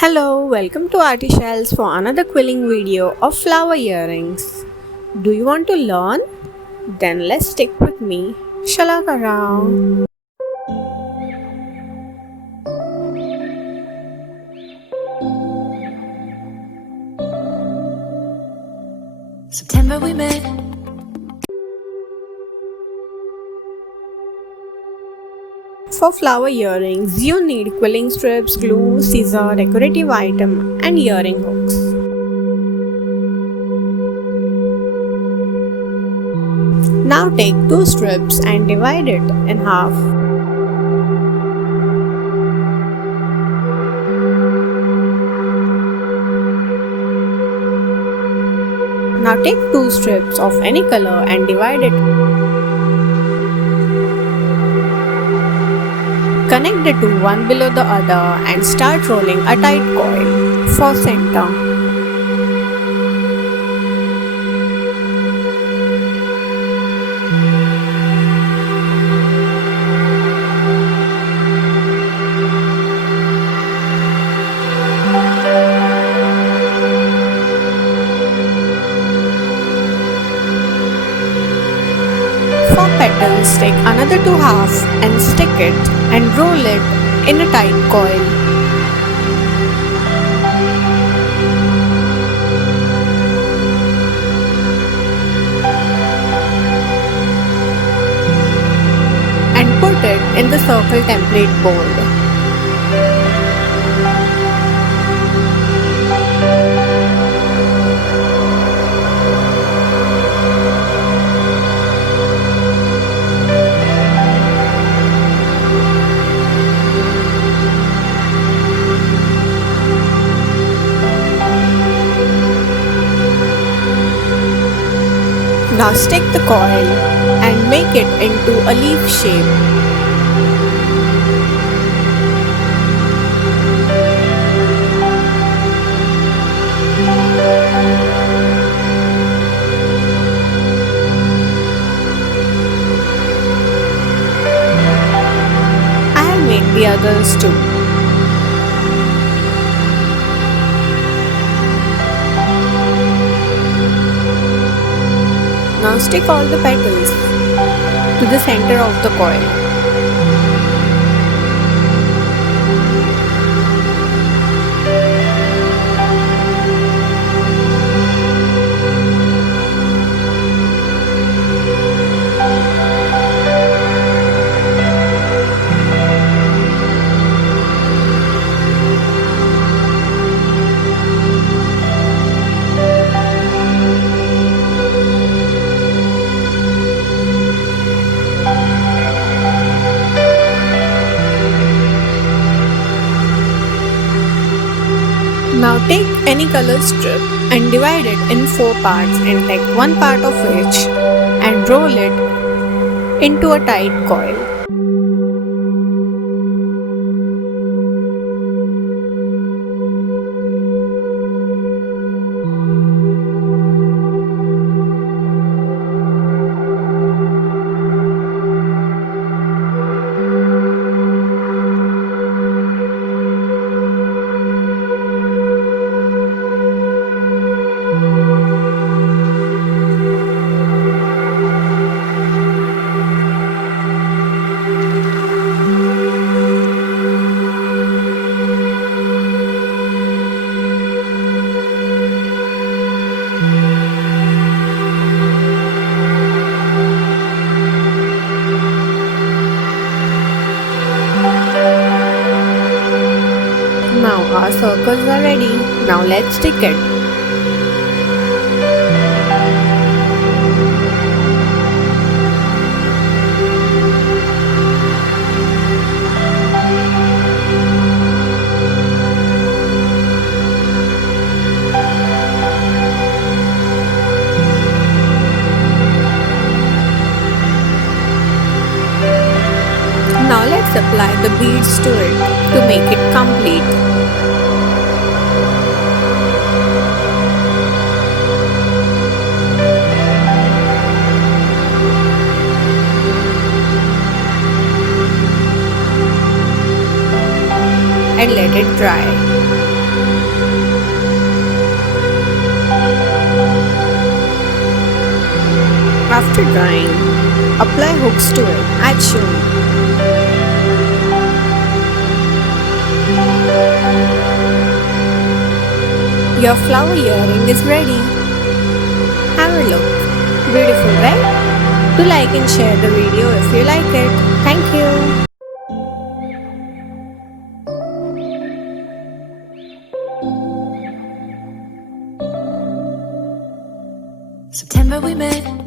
Hello, welcome to Artishells for another quilling video of flower earrings. Do you want to learn? Then let's stick with me. Shalak around. September we met. For flower earrings, you need quilling strips, glue, scissor, decorative item and earring hooks. Now take two strips and divide it in half. Now take two strips of any color and divide it. Connect the two one below the other and start rolling a tight coil for center. For petals, take another two halves and stick it and roll it in a tight coil. And put it in the circle template board. Now stick the coil and make it into a leaf shape. I have made the others too. Now stick all the petals to the center of the coil. Now take any color strip and divide it in 4 parts and take one part of each and roll it into a tight coil. Now our circles are ready. Now let's stick it. Now let's apply the beads to it to make it complete. And let it dry. After drying, apply hooks to it as shown. Your flower earring is ready. Have a look. Beautiful, right? Do like and share the video if you like it. Thank you. September we met.